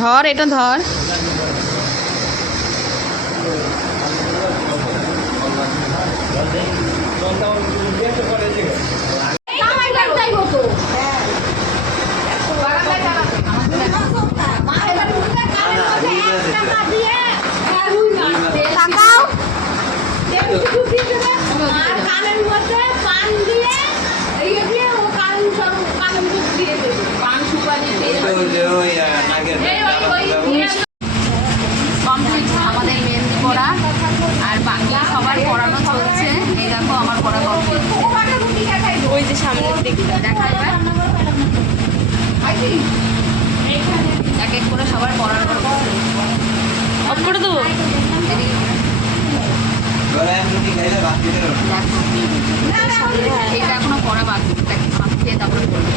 ধর এটা ধর। কমপ্লিট আমাদের মেহেন্দি পড়া, আর বাকি সবার পড়ানো চলছে। এই দেখো আমার পড়া কমপ্লিট। ওই যে সামনের দিকটা দেখা এবার এক এক করে সবার পড়ানো অফ করে দেবো। এটা এখনো পড়া বাকি, খেয়ে তারপরে পড়বো।